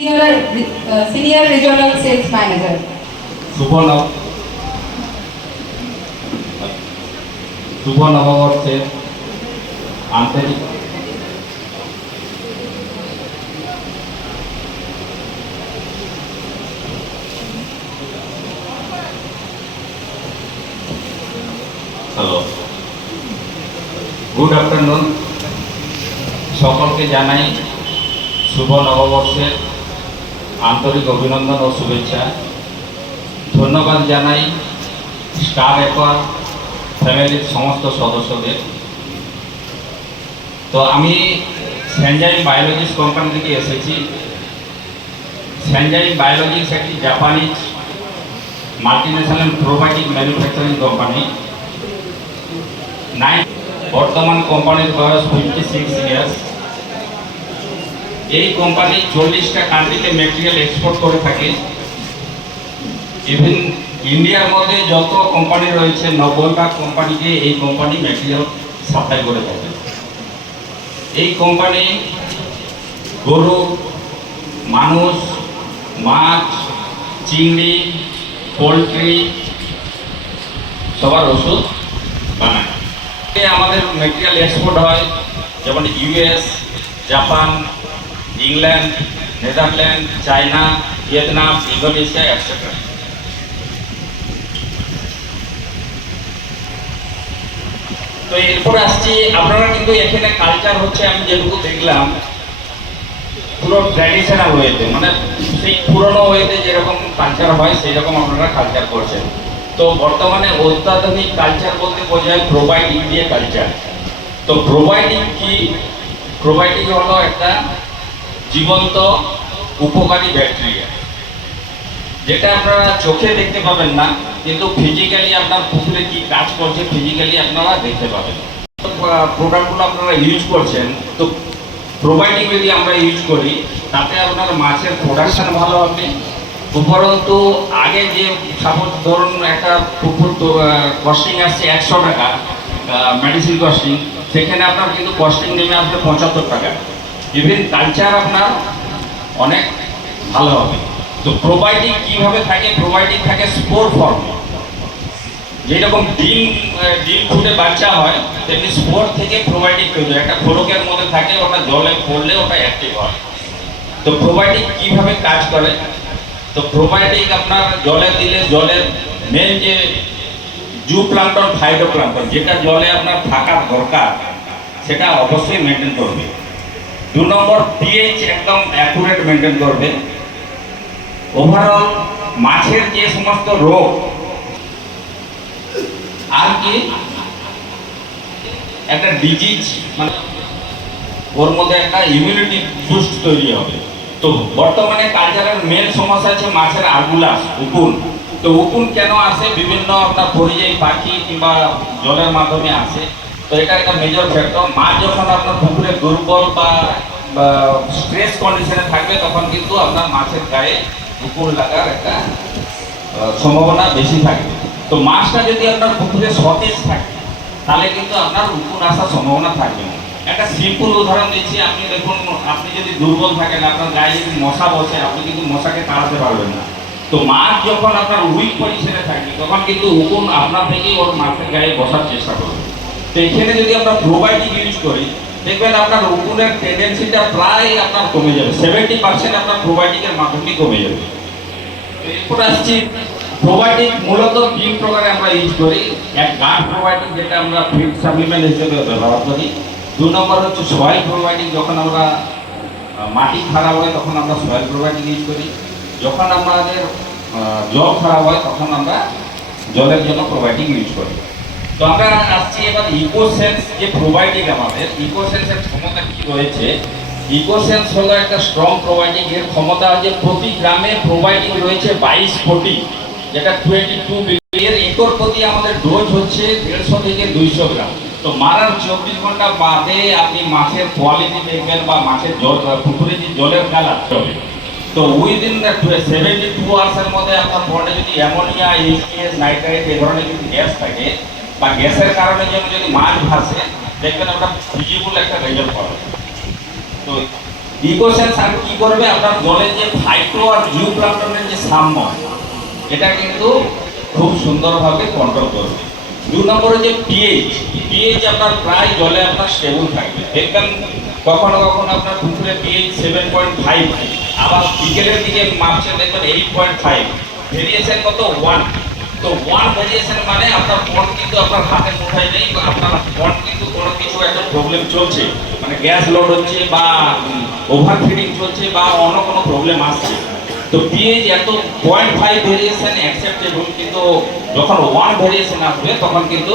Senior Regional Sales Manager. শুভ নববর্ষের আন্তরিক hello, good afternoon. সকলকে জানাই শুভ নববর্ষের আন্তরিক অভিনন্দন ও শুভেচ্ছা। ধন্যবাদ জানাই স্টার অ্যাকোয়ার ফ্যামিলির সমস্ত সদস্যদের। তো আমি স্যানজাইম বায়োলজিক্স কোম্পানি থেকে এসেছি। স্যানজাইম বায়োলজিক্স একটি Japanese multinational probiotic manufacturing company. বর্তমান কোম্পানির বয়স 56 ইয়ার্স। এই কোম্পানি 40টা কান্ট্রিতে ম্যাটেরিয়াল এক্সপোর্ট করে থাকে। ইভেন ইন্ডিয়ার মধ্যে যত কোম্পানি রয়েছে 90টা কোম্পানিকে এই কোম্পানি ম্যাটেরিয়াল সাপ্লাই করে থাকে। এই কোম্পানি গরু, মানুষ, মাছ, চিংড়ি, পোলট্রি সবার ওষুধ বানায়। আমাদের ম্যাটেরিয়াল এক্সপোর্ট হয় যেমন US, Japan, England, Netherland, China, Vietnam, Indonesia etcetera. তো এরপর আসছি, আপনারা কিন্তু এখানে কালচার হচ্ছে, আমি যেটুকু দেখলাম পুরো ট্র্যাডিশনাল ওয়েতে, মানে সেই পুরনো ওয়েতে যেরকম কালচার হয় সেই রকম আপনারা কালচার করছেন। তো বর্তমানে অত্যাধুনিক কালচার বলতে বোঝায় প্রোবায়োটিক দিয়ে কালচার। তো প্রোবায়োটিক কি? প্রোবায়োটিক হলো একটা জীবন্ত উপকারী ব্যাকটেরিয়া, যেটা আপনারা চোখে দেখতে পাবেন না, কিন্তু ফিজিক্যালি আপনার পুকুরে কি কাজ করছে ফিজিক্যালি আপনারা দেখতে পাবেন। প্রোডাক্টগুলো আপনারা ইউজ করছেন, তো প্রোবায়োটিক যদি আমরা ইউজ করি তাতে আপনার মাছের প্রোডাকশন ভালো হবে। উপরন্তু আগে যে সাপোজ ধরুন একটা পুকুর কস্টিং আসছে 100 টাকা মেডিসিন কস্টিং, সেখানে আপনার কিন্তু কস্টিং নেমে আসবে 75 টাকা। ইভেন কালচার আপনার অনেক ভালো হবে। তো প্রোবায়োটিক কিভাবে থাকে? প্রোবায়োটিক থাকে স্পোর ফর্মে। যেরকম ডিম ফুটে বাচ্চা হয় তেমনি স্পোর থেকে প্রোবায়োটিক তৈরি হয়। একটা খোলকের মধ্যে থাকে, ওটা জলে পড়লে ওটা অ্যাক্টিভ হয়। তো প্রোবায়োটিক কিভাবে কাজ করে? তো প্রোবায়োটিক আপনার জলে দিলে জলের মেন যে জুপ্লাঙ্কটন, ফাইটোপ্লাঙ্কটন যেটা জলে আপনার থাকার দরকার সেটা অবশ্যই মেনটেন করবে। 2 নম্বর পিএইচ একদম অ্যাকুরেট মেনটেন করবে। ওভারঅল মাছের যে সমস্ত রোগ, আর কি একটা ডিজিজ, মানে ওর মধ্যে একটা ইমিউনিটি বুস্ট তৈরি হবে। তো বর্তমানে কালচারের মেন সমস্যা আছে মাছের আরগুলাস, উকুন। তো উকুন কেন আসে? বিভিন্ন আপনার পরিযায়ী পাখি কিংবা জলের মাধ্যমে আসে। তো এটা একটা মেজর ফ্যাক্টর। মাছ যখন আপনার পুকুরে দুর্বল বা স্ট্রেস কন্ডিশনে থাকবে তখন কিন্তু আপনার মাছের গায়ে উকুন লাগার একটা সম্ভাবনা বেশি থাকবে। তো মাছটা যদি আপনার পুকুরে সতেজ থাকে তাহলে কিন্তু আপনার উকুন আসার সম্ভাবনা থাকবে না। একটা সিম্পল উদাহরণ দিচ্ছি, আপনি দেখুন, আপনি যদি দুর্বল থাকেন, আপনার গায়ে যদি মশা বসে, আপনি কিন্তু মশাকে তাড়াতে পারবেন না। তো মাছ যখন আপনার উইক পজিশনে থাকে তখন কিন্তু উকুন আপনার থেকেই ওর মাছের গায়ে বসার চেষ্টা করবে। তো এখানে যদি আমরা প্রোবায়োটিক ইউজ করি দেখবেন আপনার উকুনের টেন্ডেন্সিটা প্রায় আপনার কমে যাবে। 70% আপনার প্রোবায়োটিকের মাধ্যমে কমে যাবে। এরপর আসছি, প্রোবায়োটিক মূলত 3 প্রকারে আমরা ইউজ করি। এক গার্ড প্রোবায়োটিক, যেটা আমরা ফিড সাপ্লিমেন্ট হিসেবে ব্যবহার করি। 2 নম্বর হচ্ছে সয়েল প্রোবায়োটিক, যখন আমরা মাটি খারাপ হয় তখন আমরা সয়েল প্রোবায়োটিক ইউজ করি। যখন আমাদের জল খারাপ হয় তখন আমরা জলের জন্য প্রোবায়োটিক ইউজ করি। তো আমরা আসছি এবার ইকোসেন্স যে প্রোবায়োটিক, আমাদের ইকোসেন্সের ক্ষমতা কি রয়েছে? ইকোসেন্স হলো একটা স্ট্রং প্রোবায়োটিক। এর ক্ষমতা আছে প্রতি গ্রামে প্রোবায়োটিক রয়েছে 22 কোটি, যেটা 22 বিলিয়ন। একর প্রতি আমাদের ডোজ হচ্ছে 150 থেকে 200 গ্রাম। তো মারার 24 ঘন্টা বাদে আপনি মাছের কোয়ালিটি দেখবেন বা মাছের জল, পুকুরে যে জলের কালার হবে। তো উইদিন 72 আওয়ার্সের মধ্যে আপনার বডি যদি অ্যামোনিয়া, এইচএস, নাইট্রেট এই ধরনের যদি গ্যাস থাকে বা গ্যাসের কারণে যদি মাছ ভাসে, দেখবেন আমরা ভিজিবল একটা রেজাল্ট পাবো। তো ইকোসেন্স আর কি করবে, আপনার জলে যে ফাইটো আর জিও প্লাঙ্কটনের যে সাম্য, এটা কিন্তু খুব সুন্দরভাবে কন্ট্রোল করবে। 2 নম্বরে যে পিএইচ আপনার প্রায় জলে আপনার স্টেবল থাকবে। দেখবেন কখনো কখনো আপনার পুকুরে পিএইচ 7.5, আবার বিকেলের দিকে মাপছেন দেখবেন 8.5, ভেরিয়েশন কত 1। তো 1 ভেরিয়েশন মানে আপনার পন্ড কিন্তু আপনার হাতে মুঠায় নেই, আপনার পন্ড কিন্তু কোনো কিছু একটা প্রবলেম চলছে, মানে গ্যাস লোড হচ্ছে বা ওভার ফিডিং চলছে বা অন্য কোনো প্রবলেম আসছে। তো পিএইচ এত 0.5 ভেরিয়েশন অ্যাকসেপ্টেবল, কিন্তু যখন 1 ভেরিয়েশন আসবে তখন কিন্তু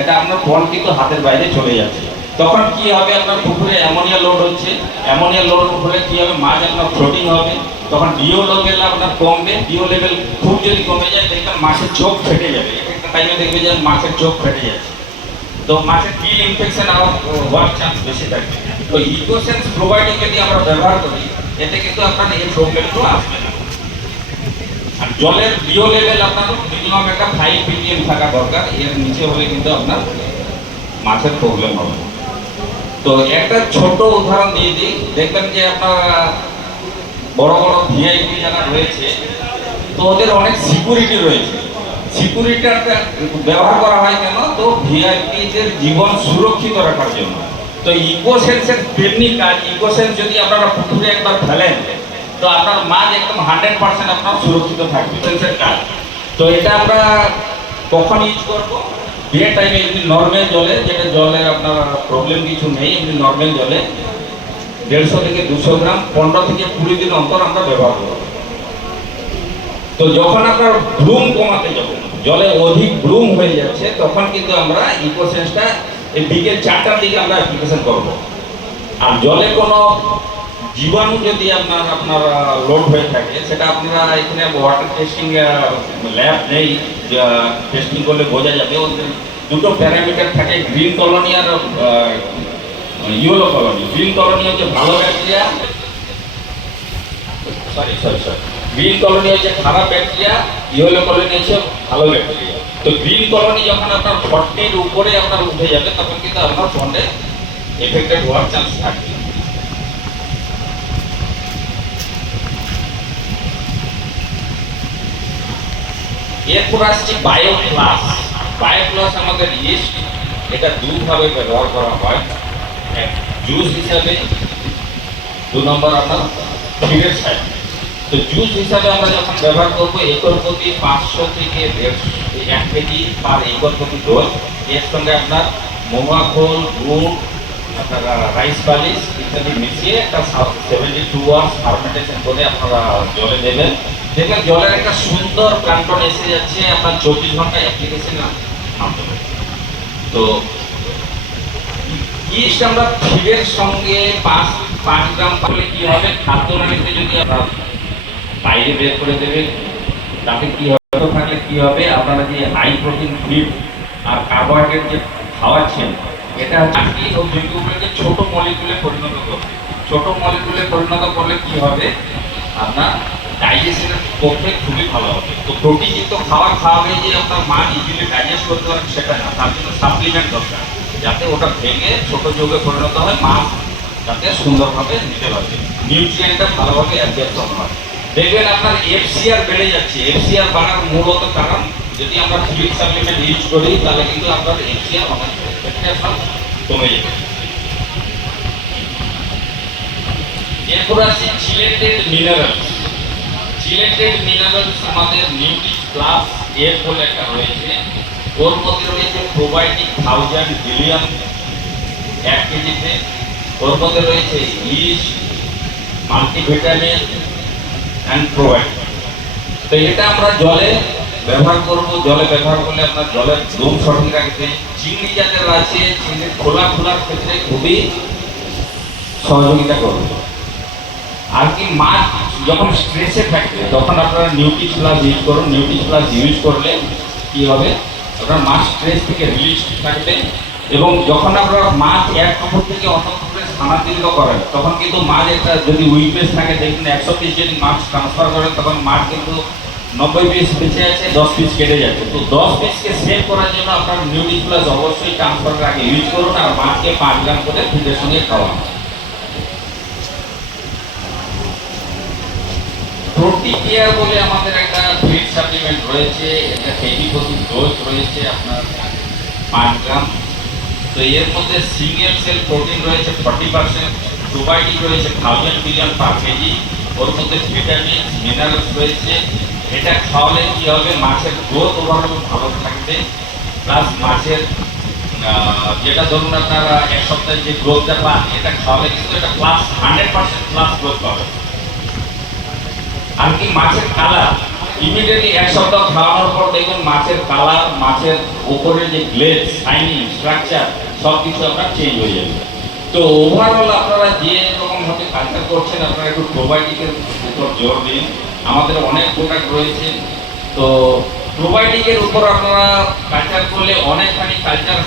এটা আপনার পন্ড কিন্তু হাতের বাইরে চলে যাচ্ছে। তখন কি হবে, আপনার পুকুরে অ্যামোনিয়া লোড হচ্ছে, অ্যামোনিয়া লোড হলে কি হবে, মাছ আপনার ফ্লোটিং হবে, তখন ডিও লেভেল আপনার কমবে। ডিও লেভেল খুব যদি কমে যায় দেখবেন মাছের চোখ ফেটে যাবে, একটা টাইমে দেখবে যে মাছের চোখ ফেটে যাচ্ছে, তো মাছের কিল ইনফেকশন হওয়ার চান্স বেশি থাকে। তো ইকোসেন্স প্রোভাইডিং যদি আমরা ব্যবহার করি, এতে কিন্তু আপনার এই প্রবলেমগুলো আসবে না। আর জলের ডিও লেভেল আপনার মিনিমাম একটা 5 ppm থাকা দরকার, এর নিচে হলে কিন্তু আপনার মাছের প্রবলেম হবে। তো একটা ছোট উদাহরণ দিয়ে দিই, দেখবেন যে আপনার বড় বড় ভিআইপি যারা রয়েছে, তো ওদের অনেক সিকিউরিটি রয়েছে। সিকিউরিটিটা ব্যবহার করা হয় কেন, তো ভিআইপিদের জীবন সুরক্ষিত রাখার জন্য। তো ইকোসেন্সের তেমনি কাজ, ইকোসেন্স যদি আপনারা পুকুরে একবার ফেলেন, তো আপনার মাছ একদম 100% আপনার সুরক্ষিত থাকবে। সেন্সের কাজ, তো এটা আমরা কখন ইউজ করবো, ডে টাইমে এমনি নর্মাল জলে, যেটা জলের আপনার প্রবলেম কিছু নেই, এমনি নর্মাল জলে 150 থেকে 200 গ্রাম 15 থেকে 20 দিন অন্তর আমরা ব্যবহার করব। তো যখন আপনার ব্লুম কমাতে যাব, জলে অধিক ব্লুম হয়ে যাচ্ছে, তখন কিন্তু আমরা ইকোসেন্সটা এই বিকেল 4টার দিকে আমরা অ্যাপ্লিকেশন করব। আর জলে কোনো জীবাণু যদি আপনার লোড হয়ে থাকে, সেটা আপনারা এখানে ওয়াটার টেস্টিং ল্যাব নেই, টেস্টিং করলে বোঝা যাবে। ওদের দুটো প্যারামিটার থাকে, গ্রিন কলোনি আর ইয়েলো কলোনি। গ্রিন কলোনি হচ্ছে ভালো ব্যাকটেরিয়া, গ্রিন কলোনি হচ্ছে খারাপ ব্যাকটেরিয়া, ইয়েলো কলোনি হচ্ছে ভালো ব্যাকটেরিয়া। তো গ্রিন কলোনি যখন আপনার 40-র উপরে আপনার উঠে যাবে, তখন কিন্তু আপনার পন্ডে এফেক্টেড হওয়ার চান্স থাকে। এরপর আসছে বায়োপ্লাস। বায়োপ্লাস আমাদের ইস্ট, এটা দুভাবে ব্যবহার করা হয়, এক জুস হিসাবে, 2 নম্বর আপনার ফিডের সাইড। তো জুস হিসাবে আমরা যখন ব্যবহার করবো, একর প্রতি 500 থেকে 1 কেজি পার একর প্রতি ডোজ। এর সঙ্গে আপনার মোয়া খোল, গুড়, আপনার রাইস পালিশ ইত্যাদি মিশিয়ে একটা 72 আওয়ার্স ফার্মেন্টেশন করে আপনারা জলে দেবেন। দেখবেন জলের একটা সুন্দর প্লাঙ্কটন এসে যাচ্ছে আপনার 24 ঘন্টা অ্যাপ্লিকেশনের মাধ্যমে। তো ইস্ট আমরা ফিডের সঙ্গে 5 গ্রাম করলে কি হবে, খাদ্যনালীতে যদি আপনার বাইরে বের করে দেবেন, তাতে কি হবে, থাকলে কি হবে, আপনারা যে হাই প্রোটিন ফিড আর কার্বোহাইড্রেট যে খাওয়াচ্ছেন, এটা চাকরি ও জৈবগুলোকে ছোট মলিকুলে পরিণত করবে। ছোট মলিকুলে পরিণত করলে কি হবে, আপনার ডাইজেশনের পক্ষে খুবই ভালো হবে। তো প্রোটিনযুক্ত খাবার খাওয়াবে যে আপনার মা ইজিলি ডাইজেস্ট করতে পারে সেটা না, তার জন্য সাপ্লিমেন্ট দরকার, যাতে ওটা ভেঙে ছোট যৌগে পরিণত হয়, মাছ যাতে সুন্দরভাবে নিতে পারবে, নিউট্রিয়েন্টটা ভালোভাবে অ্যাবজর্পশন হয়। দেখবেন আপনার এফসিআর বেড়ে যাচ্ছে। এফসিআর বাড়ার মূলত কারণ, যদি আমরা ফিড সাপ্লিমেন্ট ইউজ করি, তাহলে কিন্তু আপনার এফসিআর অনেক কমে যাবে। এরপর আছে চিলেটেড মিনারেলস। চিলেটেড মিনারেলস আমাদের নিউট্রিশ প্লাস এর বলে একটা রয়েছে, ওর মধ্যে রয়েছে প্রোবায়োটিক 1000 বিলিয়ন 1 কেজিতে, ওর মধ্যে রয়েছে ইস্ট, মাল্টিভিটামিন অ্যান্ড প্রোবায়োটিক। তো এটা আমরা জলে ব্যবহার করব। জলে ব্যবহার করলে আপনার জলের দম সঠিক রাখবে। চিংড়ি যাদের আছে, চিংড়ির খোলার ক্ষেত্রে খুবই সহযোগিতা করবে। আর কি মাছ যখন স্ট্রেসে থাকবে, তখন আপনারা নিউট্রিশ প্লাস ইউজ করুন। নিউট্রিশ প্লাস ইউজ করলে কি হবে, আপনার মাছ স্ট্রেস থেকে রিলিজ থাকবে। এবং যখন আপনারা মাছ এক পুকুর থেকে অন্য পুকুরে স্থানান্তরিত করেন, তখন কিন্তু মাছ একটা যদি উইকনেস থাকে, দেখুন 100 পিস যদি মাছ ট্রান্সফার করেন, তখন মাছ কিন্তু 90 পিস বেঁচে আছে, 10 পিস কেটে যাচ্ছে। তো 10 পিসকে সেভ করার জন্য আপনার নিউট্রিশ প্লাস অবশ্যই ট্রান্সফারের আগে ইউজ করুন, আর মাছকে 5 গ্রাম করে ফিডের সঙ্গে খাওয়ান। প্রোটিকেয়ার বলে আমাদের একটা ফিড সাপ্লিমেন্ট রয়েছে, এটা কেজি প্রতি ডোজ রয়েছে আপনার 5 গ্রাম। তো এর মধ্যে সিঙ্গেল সেল প্রোটিন রয়েছে 40%, প্রোবায়োটিক রয়েছে 1000 মিলিয়ন পার কেজি, ওর মধ্যে ভিটামিন মিনারেলস রয়েছে। এটা খাওয়ালে কি হবে, মাছের গ্রোথ ওভারঅল ভালো থাকবে, প্লাস মাছের যেটা ধরুন আপনারা এক সপ্তাহে যে গ্রোথটা পান, এটা খাওয়ালে কিন্তু এটা প্লাস 100% প্লাস গ্রোথ পাবে। আর কি মাছের কালার ইমিডিয়েটলি এক সপ্তাহ খাওয়ানোর পর দেখুন মাছের কালার, মাছের উপরে যে গ্লেজ, শাইনিং, স্ট্রাকচার সব কিছু আপনার চেঞ্জ হয়ে যাবে। তো ওভারঅল আপনারা যে রকম ভাবে কালচার করছেন, আপনারা একটু প্রোবায়োটিকের উপর জোর দিন। আমাদের অনেক প্রোডাক্ট রয়েছে, তো প্রোবায়োটিকের উপর আপনারা কালচার করলে অনেকখানি কালচার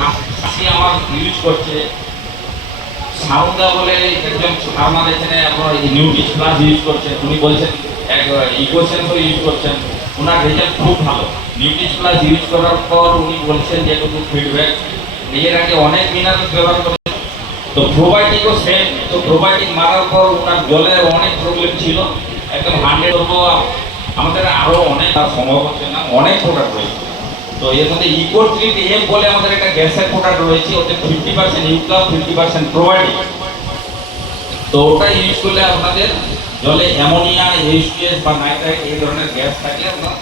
হাসি আমার ইউজ করছে। সারদা বলে একজন ফার্মার এখানে আপনার নিউট্রিশ প্লাস ইউজ করছেন, উনি বলছেন ইকোসেন্সও ইউজ করছেন, ওনার রেজাল্ট খুব ভালো। নিউট্রিশ প্লাস ইউজ করার পর উনি বলছেন যেটুকু ফিডব্যাক, এর আগে অনেক মিনারেল ব্যবহার করেছেন। তো প্রোবায়োটিকও সেম, তো প্রোবায়োটিক মারার পর ওনার জলে অনেক প্রবলেম ছিল, একদম 100 করবো। আমাদের আরও অনেক সম্ভব হচ্ছে না, অনেক প্রোডাক্ট রয়েছে। তো এর মধ্যে ইকোট্রিট এম বলে আমাদের একটা গ্যাসের প্রোডাক্ট রয়েছে, ওতে 50% ইউকা 50% প্রোবায়োটিক। তো ওটা ইউজ করলে আপনাদের জলে অ্যামোনিয়া, এইচটিএস বা নাইট্রাইট এই ধরনের গ্যাস থাকলে আপনার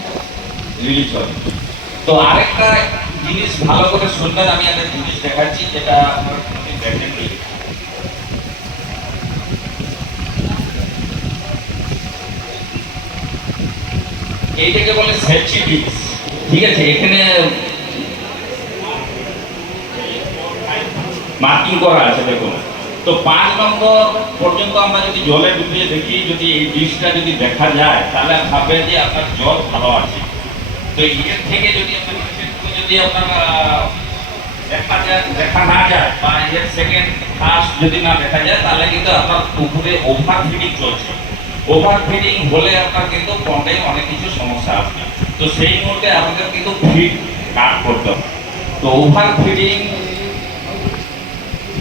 রিলিজ হবে। তো আরেকটা জিনিস ভালো করে শুনবেন, আমি একটা জিনিস দেখাচ্ছি যেটা আপনারা কোনোদিন দেখেননি। এইটাকে বলে সেপসিডিক্স, ঠিক আছে? এখানে মার্কিং করা আছে দেখুন। তো 5 নম্বর পর্যন্ত আমরা যদি জলে ডুবিয়ে দেখি, যদি এই ডিশটা যদি দেখা যায় তাহলে ভাববেন যে আপনার জল ভালো আছে। তো এর থেকে যদি আপনার দেখা না যায় বা এর সেকেন্ড ফার্স্ট যদি না দেখা যায়, তাহলে কিন্তু আপনার পুকুরে ওভার ফিডিং চলছে। ওভার ফিডিং হলে আপনার কিন্তু পন্ডে অনেক কিছু সমস্যা আসবে। তো সেই মুহূর্তে আপনাদের কিন্তু ফিড কাট করতে হবে। তো ওভার ফিডিং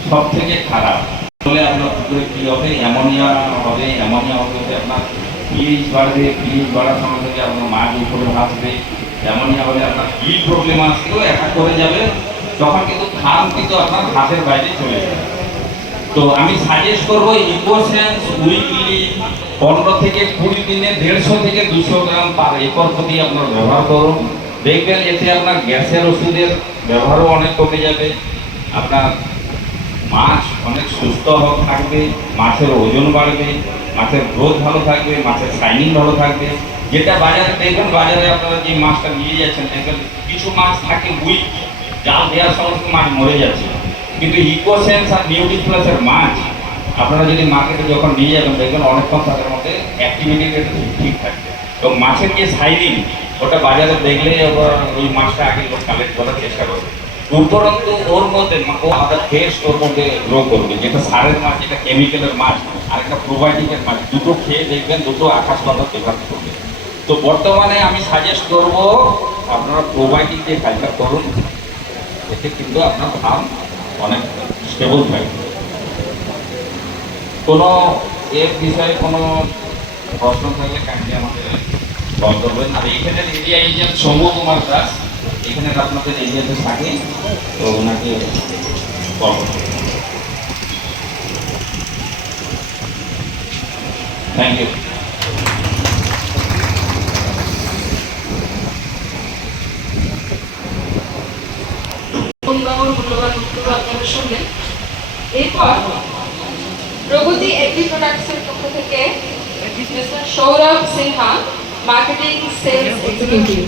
সব থেকে খারাপ বলে আপনার পুকুরে কি হবে, অ্যামোনিয়া হবে। অ্যামোনিয়া হবে আপনার পিএইচ বাড়বে, পিএইচ বাড়ার সঙ্গে সঙ্গে আপনার মাছ উপরে ভাসবে। অ্যামোনিয়া হলে আপনার কি প্রবলেম আসলেও একা করে যাবে, তখন কিন্তু ফার্ম কিন্তু আপনার হাতের বাইরে চলে যাবে। তো আমি সাজেস্ট করবো ইকোসেন্স উইকলি 15 থেকে 20 দিনে 150 থেকে 200 গ্রাম পার একর প্রতি আপনার ব্যবহার করুন। দেখবেন এতে আপনার গ্যাসের ওষুধের ব্যবহারও অনেক কমে যাবে, আপনার মাছ অনেক সুস্থ থাকবে, মাছের ওজন বাড়বে, মাছের গ্রোথ ভালো থাকবে, মাছের শাইনিং ভালো থাকবে। যেটা বাজারে দেখবেন, বাজারে আপনারা যে মাছটা নিয়ে যাচ্ছেন দেখবেন কিছু মাছ থাকে উইক, জাল দেওয়ার সমস্ত মাছ মরে যাচ্ছে। কিন্তু ইকোসেন্স আর নিউট্রিশ প্লাসের মাছ আপনারা যদি মার্কেটে যখন নিয়ে যাবেন দেখবেন অনেকক্ষণ তাদের মধ্যে অ্যাক্টিভিটি ঠিক থাকবে, এবং মাছের যে শাইনিং ওটা বাজারে দেখলে ওই মাছটা আগে লোক কালেক্ট করার চেষ্টা করবে। উপরন্তু ওর মধ্যে আমাদের টেস্ট ওর মধ্যে গ্রো করবে, যেটা সারের মাছ, যেটা কেমিক্যালের মাছ, আর একটা প্রোবায়োটিকের মাছ, দুটো খেয়ে দেখবেন দুটো আকাশ পাতাল ডিফারেন্স করবে। তো বর্তমানে আমি সাজেস্ট করব আপনারা প্রোবায়োটিক দিয়ে কালচার করুন, এতে কিন্তু আপনার ফার্ম অনেক স্টেবল থাকবে। কোনো এর বিষয়ে কোনো প্রশ্ন থাকলে কাইন্ডলি আমাদের কল করবেন। আর এখানের এরিয়া এজেন্ট সৌম্য কুমার দাস, এখানে আপনাদের এরিয়াতে থাকে, তো ওনাকে কল করবেন। Thank you. মূল্যবান বক্তব্য আপনারা শুনলেন। এরপর প্রগতি এগ্রি প্রোডাক্টসের পক্ষ থেকে mister Sourav Sinha, marketing sales executive.